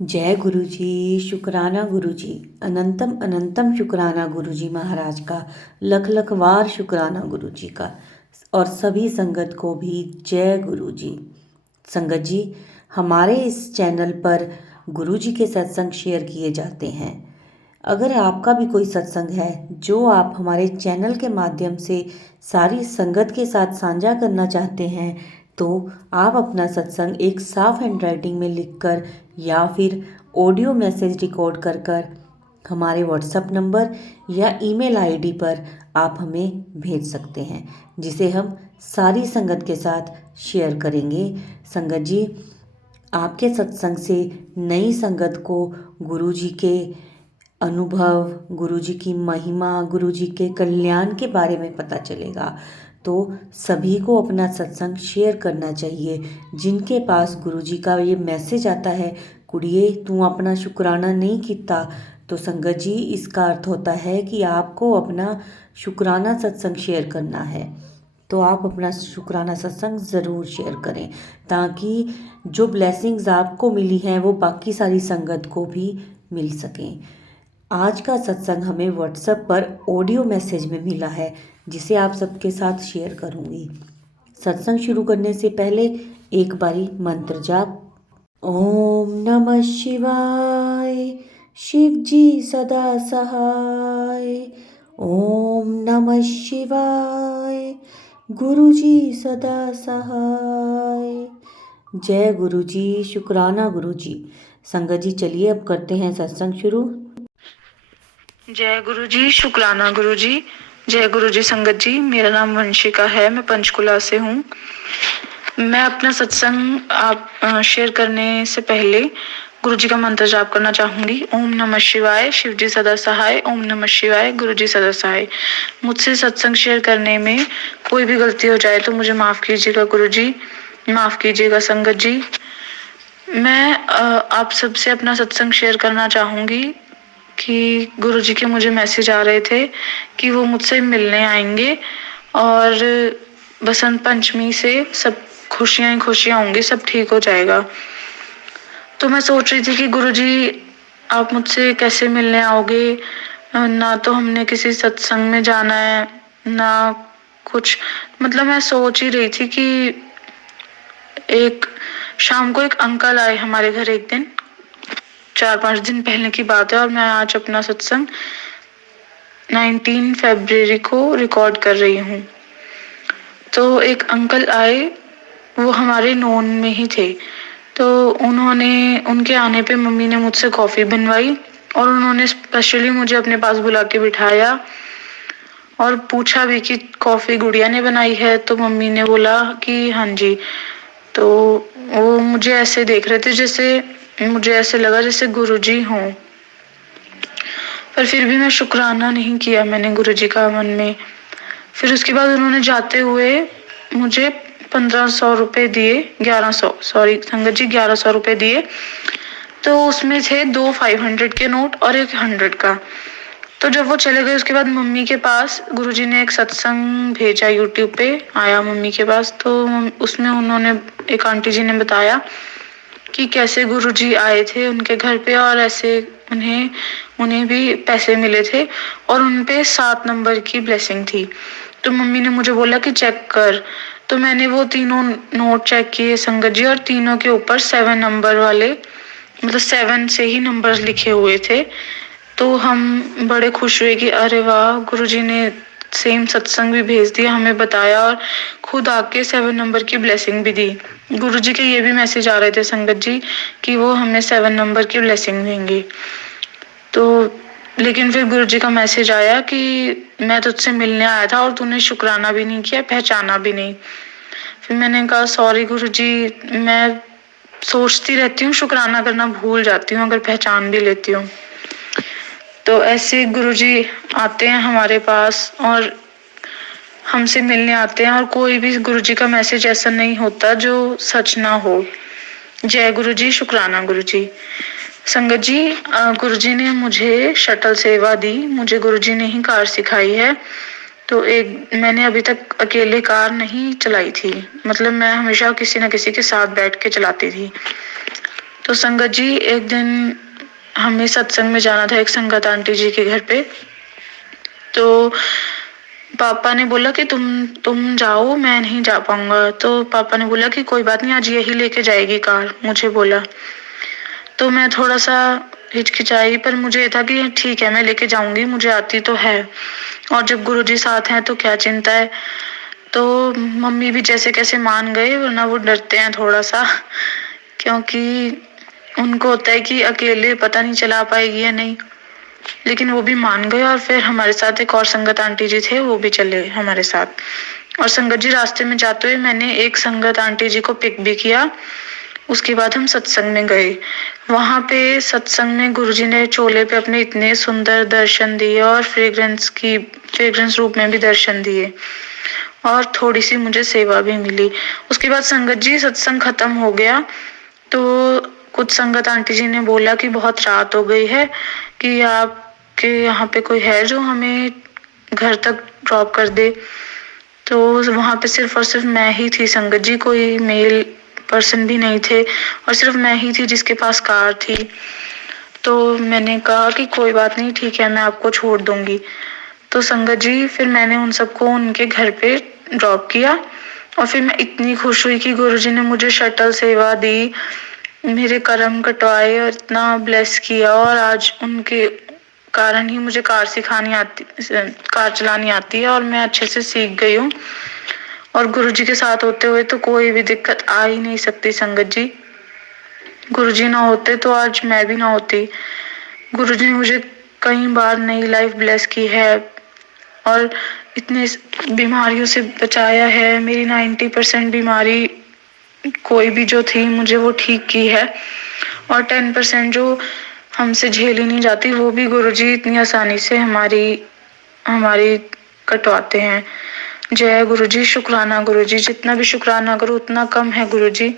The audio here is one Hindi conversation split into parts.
जय गुरु जी। शुक्राना गुरु जी। अनंतम अनंतम शुक्राना गुरु जी महाराज का। लख लख वार शुक्राना गुरु जी का। और सभी संगत को भी जय गुरु जी। संगत जी, हमारे इस चैनल पर गुरु जी के सत्संग शेयर किए जाते हैं। अगर आपका भी कोई सत्संग है जो आप हमारे चैनल के माध्यम से सारी संगत के साथ साझा करना चाहते हैं, तो आप अपना सत्संग एक साफ हैंडराइटिंग में लिखकर या फिर ऑडियो मैसेज रिकॉर्ड कर हमारे व्हाट्सएप नंबर या ईमेल आईडी पर आप हमें भेज सकते हैं, जिसे हम सारी संगत के साथ शेयर करेंगे। संगत जी, आपके सत्संग से नई संगत को गुरु जी के अनुभव, गुरु जी की महिमा, गुरु जी के कल्याण के बारे में पता चलेगा। तो सभी को अपना सत्संग शेयर करना चाहिए। जिनके पास गुरु जी का ये मैसेज आता है, कुड़िए तू अपना शुक्राना नहीं किता, तो संगत जी इसका अर्थ होता है कि आपको अपना शुक्राना सत्संग शेयर करना है। तो आप अपना शुक्राना सत्संग ज़रूर शेयर करें, ताकि जो ब्लेसिंग्स आपको मिली हैं वो बाकी सारी संगत को भी मिल सकें। आज का सत्संग हमें व्हाट्सएप पर ऑडियो मैसेज में मिला है, जिसे आप सबके साथ शेयर करूंगी। सत्संग शुरू करने से पहले एक बारी मंत्र जाप। ओम नमः शिवाय, शिव जी सदा सहाय। ओम नमः शिवाय, गुरु जी सदा सहाय। जय गुरु जी। शुक्राना गुरु जी। संगत जी, चलिए अब करते हैं सत्संग शुरू। जय गुरु जी। शुक्राना गुरु जी। जय गुरु जी। संगत जी, मेरा नाम वंशिका है, मैं पंचकुला से हूँ। मैं अपना सत्संग आप शेयर करने से पहले गुरु जी का मंत्र जाप करना चाहूंगी। ओम नमः शिवाय, शिव जी सदा सहाय। ओम नमः शिवाय, गुरु जी सदा सहाय। मुझसे सत्संग शेयर करने में कोई भी गलती हो जाए तो मुझे माफ कीजिएगा गुरु जी, माफ कीजिएगा संगत जी। मैं आप सबसे अपना सत्संग शेयर करना चाहूंगी कि गुरु जी के मुझे मैसेज आ रहे थे कि वो मुझसे मिलने आएंगे और बसंत पंचमी से सब खुशियां ही खुशियां होंगी, सब ठीक हो जाएगा। तो मैं सोच रही थी कि गुरु जी आप मुझसे कैसे मिलने आओगे, ना तो हमने किसी सत्संग में जाना है ना कुछ। मतलब मैं सोच ही रही थी कि एक शाम को एक अंकल आए हमारे घर एक दिन, 4-5 दिन पहले की बात है, और मैं आज अपना सत्संग 19 फरवरी को रिकॉर्ड कर रही हूँ। तो एक अंकल आए, वो हमारे नॉन में ही थे। तो उनके आने पे मम्मी ने मुझसे कॉफी बनवाई और उन्होंने स्पेशली मुझे अपने पास बुला के बिठाया और पूछा भी कि कॉफी गुड़िया ने बनाई है। तो मम्मी ने बोला कि हाँ जी। तो वो मुझे ऐसे देख रहे थे, जैसे मुझे ऐसे लगा जैसे गुरुजी हों, पर फिर भी मैं शुक्राना नहीं किया मैंने गुरुजी का मन में। फिर उसके बाद उन्होंने जाते हुए मुझे 1500 रुपए दिए, 1100, सॉरी संगत जी, 1100 रुपए दिए। तो उसमें थे 2 500 के नोट और एक 100 का। तो जब वो चले गए उसके बाद मम्मी के पास गुरुजी ने एक सत्संग भेजा, यूट्यूब पे आया मम्मी के पास। तो उसमें उन्होंने, एक आंटी जी ने बताया कि कैसे गुरुजी आए थे उनके घर पे और ऐसे उन्हें भी पैसे मिले थे और उनपे 7 नंबर की ब्लेसिंग थी। तो मम्मी ने मुझे बोला कि चेक कर। तो मैंने वो तीनों नोट चेक किए संगत जी, और तीनों के ऊपर 7 नंबर वाले, मतलब 7 से ही नंबर लिखे हुए थे। तो हम बड़े खुश हुए कि अरे वाह, गुरुजी ने सेम सत्संग भी भेज दिया, हमें बताया और खुद आके 7 नंबर की ब्लेसिंग भी दी। गुरुजी के ये भी मैसेज आ रहे थे संगत जी कि वो हमें 7 नंबर की ब्लेसिंग देंगे। तो लेकिन फिर गुरुजी का मैसेज आया कि मैं तुझसे मिलने आया था और तूने शुक्राना भी नहीं किया, पहचाना भी नहीं। फिर मैंने कहा सॉरी गुरुजी, मैं सोचती रहती हूँ, शुक्राना करना भूल जाती हूँ अगर पहचान भी लेती हूँ। तो ऐसे गुरुजी आते हैं हमारे पास और हमसे मिलने आते हैं, और कोई भी गुरुजी का मैसेज ऐसा नहीं होता जो सच ना हो। जय गुरुजी। शुक्राना गुरुजी। संगत जी, गुरुजी ने मुझे शटल सेवा दी, मुझे गुरुजी ने ही कार सिखाई है। तो मैंने अभी तक अकेले कार नहीं चलाई थी, मतलब मैं हमेशा किसी न किसी के साथ बैठ के चलाती थी। तो संगत जी एक दिन हमें सत्संग में जाना था एक संगत आंटी जी के घर पे। तो पापा ने बोला कि तुम जाओ, मैं नहीं जा पाऊंगा। तो पापा ने बोला कि कोई बात नहीं, आज यही लेके जाएगी कार, मुझे बोला। तो मैं थोड़ा सा हिचकिचाई, पर मुझे ये था कि ठीक है मैं लेके जाऊंगी, मुझे आती तो है, और जब गुरुजी साथ हैं तो क्या चिंता है। तो मम्मी भी जैसे कैसे मान गए, वरना वो डरते हैं थोड़ा सा, क्योंकि उनको होता है कि अकेले पता नहीं चला पाएगी या नहीं। लेकिन वो भी मान गए, और फिर हमारे साथ एक और संगत आंटी जी थे, वो भी चले हमारे साथ। और संगत जी रास्ते में जाते हुए मैंने एक संगत आंटी जी को पिक भी किया। उसके बाद हम सत्संग में गए। वहां पे सत्संग में गुरुजी ने चोले पे अपने इतने सुंदर दर्शन दिए, और फ्रेग्रेंस रूप में भी दर्शन दिए, और थोड़ी सी मुझे सेवा भी मिली। उसके बाद संगत जी सत्संग खत्म हो गया, तो कुछ संगत आंटी जी ने बोला कि बहुत रात हो गई है, कि आपके यहाँ पे कोई है जो हमें घर तक ड्रॉप कर दे। तो वहां पे सिर्फ और सिर्फ मैं ही थी संगत जी, कोई मेल पर्सन भी नहीं थे, और सिर्फ मैं ही थी जिसके पास कार थी। तो मैंने कहा कि कोई बात नहीं, ठीक है मैं आपको छोड़ दूंगी। तो संगत जी फिर मैंने उन सबको उनके घर पे ड्रॉप किया, और फिर मैं इतनी खुश हुई कि गुरुजी ने मुझे शटल सेवा दी, मेरे कर्म कटवाए और इतना ब्लेस किया, और आज उनके कारण ही मुझे कार चलानी आती है, और मैं अच्छे से सीख गई हूँ। और गुरुजी के साथ होते हुए तो कोई भी दिक्कत आ ही नहीं सकती संगत जी। गुरुजी ना होते तो आज मैं भी ना होती। गुरुजी ने मुझे कई बार नई लाइफ ब्लेस की है, और इतने बीमारियों से बचाया है। मेरी 90% बीमारी कोई भी जो थी मुझे वो ठीक की है, और 10% जो हमसे झेली नहीं जाती वो भी गुरुजी इतनी आसानी से हमारी हमारी कटवाते हैं। जय गुरुजी, शुक्राना गुरुजी, जितना भी शुक्राना करो उतना कम है गुरुजी।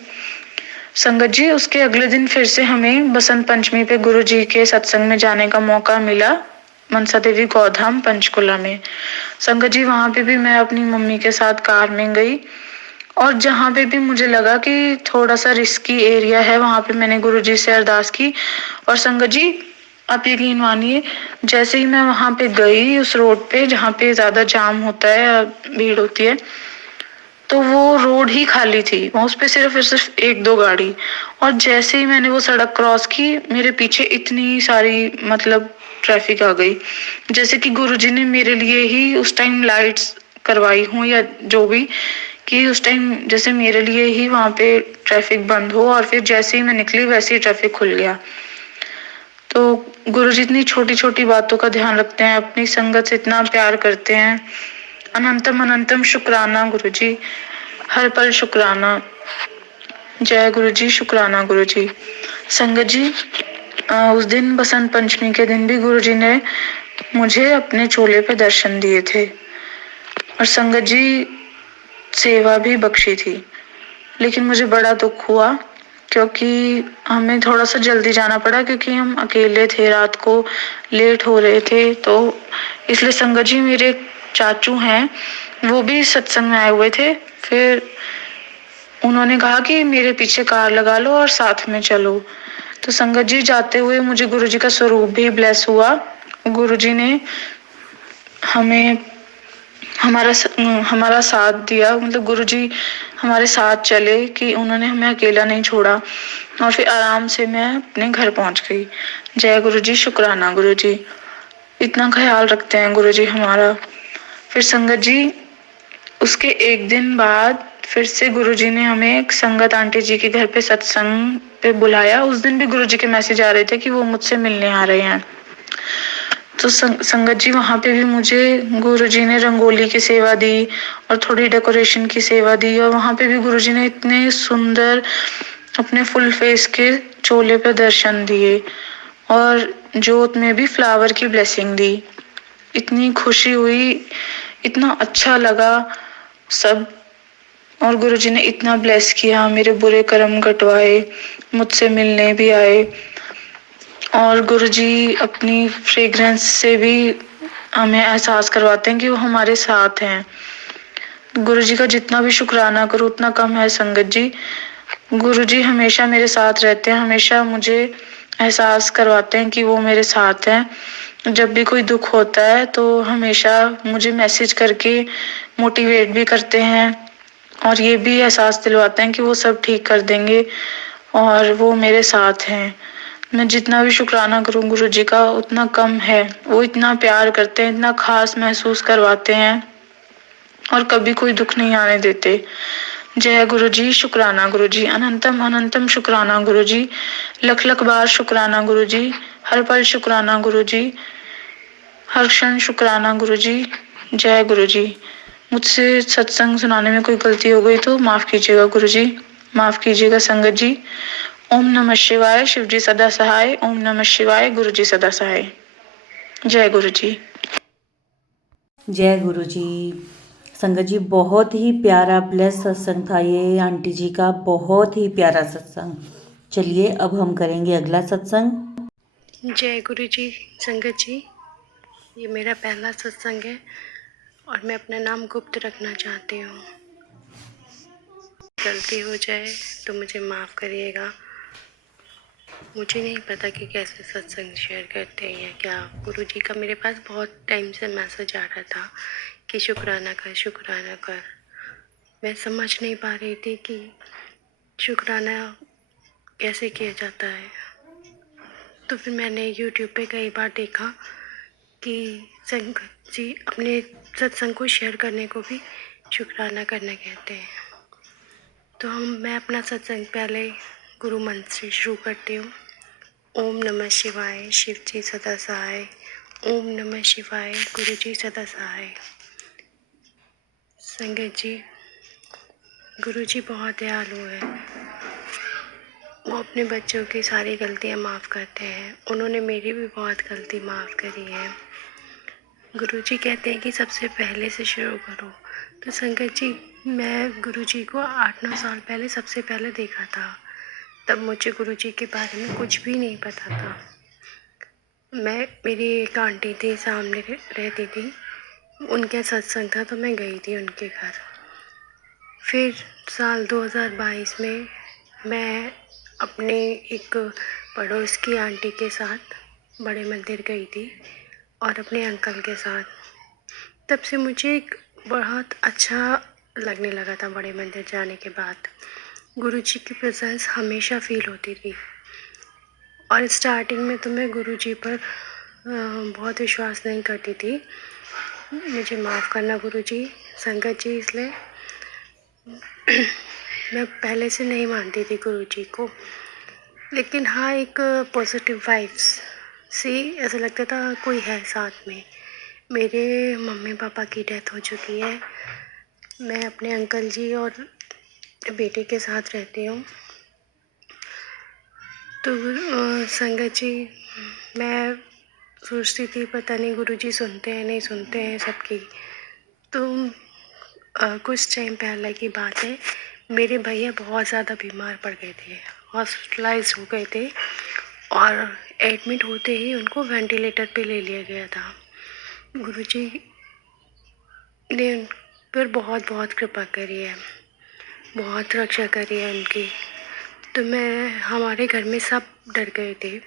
संगत जी उसके अगले दिन फिर से हमें बसंत पंचमी पे गुरुजी के सत्संग में जाने का मौका मिला, मनसा देवी गौधाम पंचकुला में। संगत जी वहां पे भी मैं अपनी मम्मी के साथ कार में गई, और जहाँ पे भी मुझे लगा कि थोड़ा सा रिस्की एरिया है, वहां पे मैंने गुरुजी से अरदास की। और संगत जी आप यकीन मानिए, जैसे ही मैं वहां पे गई उस रोड पे जहाँ पे ज्यादा जाम होता है, भीड़ होती है, तो वो रोड ही खाली थी, उस पे सिर्फ और सिर्फ एक दो गाड़ी। और जैसे ही मैंने वो सड़क क्रॉस की, मेरे पीछे इतनी सारी मतलब ट्रैफिक आ गई, जैसे कि गुरुजी ने मेरे लिए ही उस टाइम लाइट्स करवाई हूँ या जो भी, कि उस टाइम जैसे मेरे लिए ही वहां पे ट्रैफिक बंद हो, और फिर जैसे ही मैं निकली वैसे ही ट्रैफिक खुल गया। तो गुरुजी इतनी छोटी छोटी बातों का ध्यान रखते हैं, अपनी संगत से इतना प्यार करते हैं। अनंतम अनंतम शुक्राना गुरुजी, हर पल शुक्राना। जय गुरुजी, शुक्राना गुरुजी। संगत जी उस दिन बसंत पंचमी के दिन भी गुरुजी ने मुझे अपने चोले पे दर्शन दिए थे, और संगत जी सेवा भी बख्शी थी। लेकिन मुझे बड़ा दुख हुआ, क्योंकि हमें थोड़ा सा जल्दी जाना पड़ा, क्योंकि हम अकेले थे, रात को लेट हो रहे थे। तो इसलिए संगत जी मेरे चाचू हैं, वो भी सत्संग में आए हुए थे। फिर उन्होंने कहा कि मेरे पीछे कार लगा लो और साथ में चलो। तो संगत जी जाते हुए मुझे गुरुजी का स्वरूप भी ब्लेस हुआ। गुरुजी ने हमें हमारा साथ दिया, मतलब गुरुजी हमारे साथ चले, कि उन्होंने हमें अकेला नहीं छोड़ा, और फिर आराम से मैं अपने घर पहुंच गई। जय गुरुजी, शुक्राना गुरुजी, इतना ख्याल रखते हैं गुरुजी हमारा। फिर संगत जी उसके एक दिन बाद फिर से गुरुजी ने हमें एक संगत आंटी जी के घर पे सत्संग पे बुलाया। उस दिन भी गुरुजी के मैसेज आ रहे थे कि वो मुझसे मिलने आ रहे हैं। तो संगत जी वहां पे भी मुझे गुरुजी ने रंगोली की सेवा दी, और थोड़ी डेकोरेशन की सेवा दी, और वहां पे भी गुरुजी ने इतने सुंदर अपने फुल फेस के चोले पे दर्शन दिए, और जोत में भी फ्लावर की ब्लेसिंग दी। इतनी खुशी हुई, इतना अच्छा लगा सब, और गुरुजी ने इतना ब्लेस किया, मेरे बुरे कर्म कटवाए, मुझसे मिलने भी आए, और गुरुजी अपनी फ्रेग्रेंस से भी हमें एहसास करवाते हैं कि वो हमारे साथ हैं। गुरुजी का जितना भी शुक्राना करो उतना कम है संगत जी। गुरुजी हमेशा मेरे साथ रहते हैं, हमेशा मुझे एहसास करवाते हैं कि वो मेरे साथ हैं। जब भी कोई दुख होता है तो हमेशा मुझे मैसेज करके मोटिवेट भी करते हैं और ये भी एहसास दिलवाते हैं कि वो सब ठीक कर देंगे और वो मेरे साथ हैं। मैं जितना भी शुक्राना करूँ गुरुजी का उतना कम है। वो इतना प्यार करते हैं, इतना खास महसूस करवाते हैं और कभी कोई दुख नहीं आने देते। जय गुरुजी, शुक्राना गुरुजी, अनंतम अनंतम शुक्राना गुरुजी, लख लख बार शुक्राना गुरुजी, हर पल शुक्राना गुरुजी, हर क्षण शुक्राना गुरुजी। जय गुरुजी। मुझसे सत्संग सुनाने में कोई गलती हो गई तो माफ कीजिएगा गुरुजी, माफ कीजिएगा संगत जी। ओम नमः शिवाय, शिव जी सदा सहाय। ओम नमः शिवाय, गुरु जी सदा सहाय। जय गुरुजी। जय गुरु जी। संगत जी, बहुत ही प्यारा ब्लेस सत्संग था ये आंटी जी का, बहुत ही प्यारा सत्संग। चलिए अब हम करेंगे अगला सत्संग। जय गुरु जी। संगत जी, ये मेरा पहला सत्संग है और मैं अपना नाम गुप्त रखना चाहती हूँ। गलती हो जाए तो मुझे माफ़ करिएगा। मुझे नहीं पता कि कैसे सत्संग शेयर करते हैं या क्या। गुरु जी का मेरे पास बहुत टाइम से मैसेज आ रहा था कि शुक्राना कर, शुक्राना कर। मैं समझ नहीं पा रही थी कि शुक्राना कैसे किया जाता है। तो फिर मैंने यूट्यूब पे कई बार देखा कि संगत जी अपने सत्संग को शेयर करने को भी शुक्राना करना कहते हैं। तो मैं अपना सत्संग पहले गुरु मंत्र से शुरू करती हूँ। ओम नमः शिवाय, शिव जी सदा सहाय। ओम नमः शिवाय, गुरु जी सदा सहाय। संगत जी, गुरु जी बहुत दयालु है। वो अपने बच्चों की सारी गलतियाँ माफ़ करते हैं। उन्होंने मेरी भी बहुत गलती माफ़ करी है। गुरु जी कहते हैं कि सबसे पहले से शुरू करो। तो संगत जी, मैं गुरु जी को 8-9 साल पहले सबसे पहले देखा था। तब मुझे गुरु जी के बारे में कुछ भी नहीं पता था। मेरी एक आंटी थी, सामने रहती थी, उनके सत्संग था तो मैं गई थी उनके घर। फिर साल 2022 में मैं अपने एक पड़ोस की आंटी के साथ बड़े मंदिर गई थी और अपने अंकल के साथ। तब से मुझे एक बहुत अच्छा लगने लगा था। बड़े मंदिर जाने के बाद गुरु जी की प्रेजेंस हमेशा फील होती थी। और स्टार्टिंग में तो मैं गुरु जी पर बहुत विश्वास नहीं करती थी। मुझे माफ़ करना गुरु जी, संगत जी, इसलिए मैं पहले से नहीं मानती थी गुरु जी को। लेकिन हाँ, एक पॉजिटिव वाइब्स से ऐसा लगता था कोई है साथ में। मेरे मम्मी पापा की डेथ हो चुकी है। मैं अपने अंकल जी और बेटे के साथ रहती हूँ। तो संगत जी, मैं सोचती थी पता नहीं गुरु जी सुनते हैं नहीं सुनते हैं सबकी। तो कुछ टाइम पहले की बात है, मेरे भैया बहुत ज़्यादा बीमार पड़ गए थे, हॉस्पिटलाइज हो गए थे और एडमिट होते ही उनको वेंटिलेटर पे ले लिया गया था। गुरुजी ने उन पर बहुत बहुत कृपा करी है, बहुत रक्षा करी है उनकी। तो हमारे घर में सब डर गए थे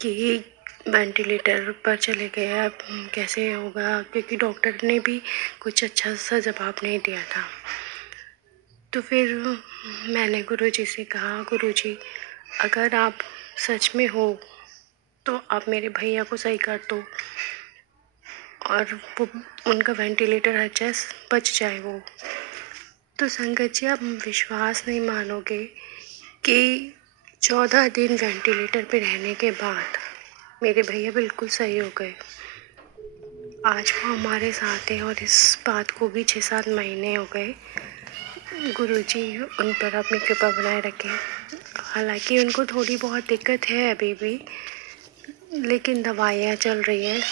कि वेंटिलेटर पर चले गए, अब कैसे होगा, क्योंकि डॉक्टर ने भी कुछ अच्छा सा जवाब नहीं दिया था। तो फिर मैंने गुरुजी से कहा, गुरुजी अगर आप सच में हो तो आप मेरे भैया को सही कर दो और वो उनका वेंटिलेटर अच्छा बच जाए वो। तो संगत जी, आप विश्वास नहीं मानोगे कि 14 दिन वेंटिलेटर पे रहने के बाद मेरे भैया बिल्कुल सही हो गए। आज वो हमारे साथ हैं और इस बात को भी 6-7 महीने हो गए। गुरुजी उन पर अपनी कृपा बनाए रखें। हालांकि उनको थोड़ी बहुत दिक्कत है अभी भी, लेकिन दवाइयाँ चल रही हैं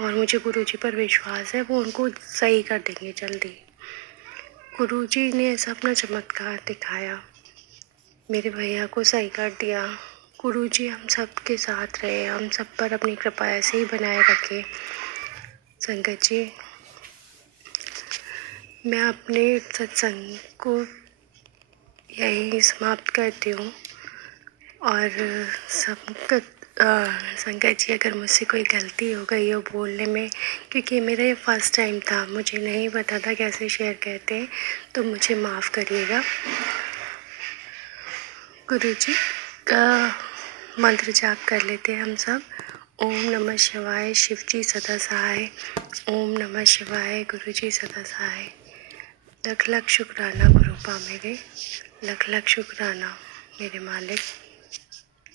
और मुझे गुरुजी पर विश्वास है, वो उनको सही कर देंगे जल्दी। गुरुजी ने ऐसा अपना चमत्कार दिखाया, मेरे भैया को सही कर दिया। गुरुजी हम सब के साथ रहे, हम सब पर अपनी कृपा ऐसे ही बनाए रखे। संगत जी, मैं अपने सत्संग को यही समाप्त करती हूँ। और संगत जी, अगर मुझसे कोई गलती हो गई हो बोलने में, क्योंकि मेरा ये फर्स्ट टाइम था, मुझे नहीं पता था कैसे शेयर करते हैं, तो मुझे माफ़ करिएगा। गुरु जी का मंत्र जाप कर लेते हैं हम सब। ओम नमः शिवाय, शिव जी सदा सहाय। ओम नमः शिवाय, गुरु जी सदा सहाय। लख लख शुक्राना गुरुपा मेरे, लख लख शुक्राना मेरे मालिक।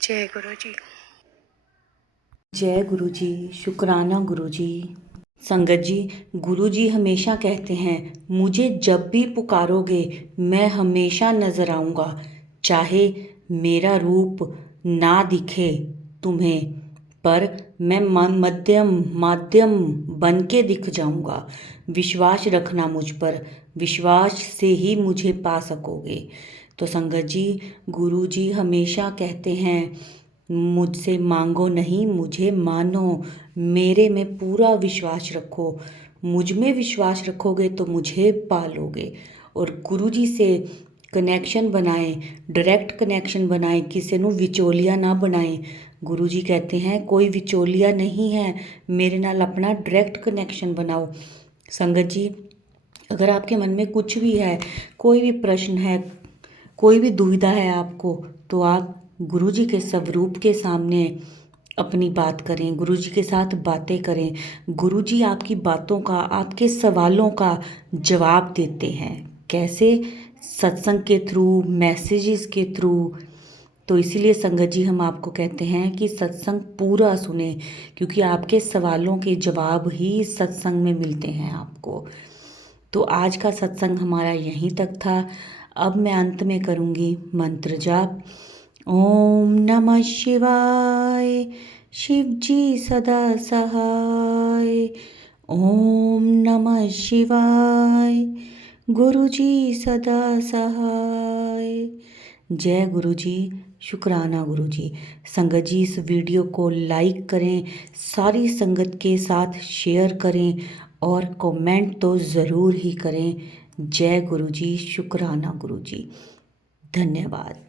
जय गुरु जी। जय गुरु जी, शुक्राना गुरु जी। संगत जी, गुरु जी हमेशा कहते हैं, मुझे जब भी पुकारोगे मैं हमेशा नज़र आऊँगा, चाहे मेरा रूप ना दिखे तुम्हें, पर मैं माध्यम बन के दिख जाऊँगा। विश्वास रखना मुझ पर, विश्वास से ही मुझे पा सकोगे। तो संगत जी, गुरु जी हमेशा कहते हैं, मुझसे मांगो नहीं, मुझे मानो, मेरे में पूरा विश्वास रखो। मुझ में विश्वास रखोगे तो मुझे पालोगे। और गुरु जी से कनेक्शन बनाएं, डायरेक्ट कनेक्शन बनाएं, किसी ਨੂੰ ਵਿਚੋਲੀਆ ना बनाएं। गुरु जी कहते हैं, कोई विचोलिया नहीं है, मेरे नाल अपना डायरेक्ट कनेक्शन बनाओ। संगत जी, अगर आपके मन में कुछ भी है, कोई भी प्रश्न है, कोई भी दुविधा है आपको, तो आप गुरु जी के स्वरूप के सामने अपनी बात करें, गुरु जी के साथ बातें करें। गुरु जी आपकी बातों का, आपके सवालों का जवाब देते हैं। कैसे? सत्संग के थ्रू, मैसेजेस के थ्रू। तो इसीलिए संगत जी हम आपको कहते हैं कि सत्संग पूरा सुने, क्योंकि आपके सवालों के जवाब ही सत्संग में मिलते हैं आपको। तो आज का सत्संग हमारा यहीं तक था। अब मैं अंत में करूँगी मंत्र जाप। ओम नमः शिवाय, शिव जी सदा सहाय। ओम नमः शिवाय, गुरु जी सदा सहाय। जय गुरु जी, शुक्राना गुरु जी। संगत जी, इस वीडियो को लाइक करें, सारी संगत के साथ शेयर करें और कमेंट तो ज़रूर ही करें। जय गुरु जी, शुक्राना गुरु जी। धन्यवाद।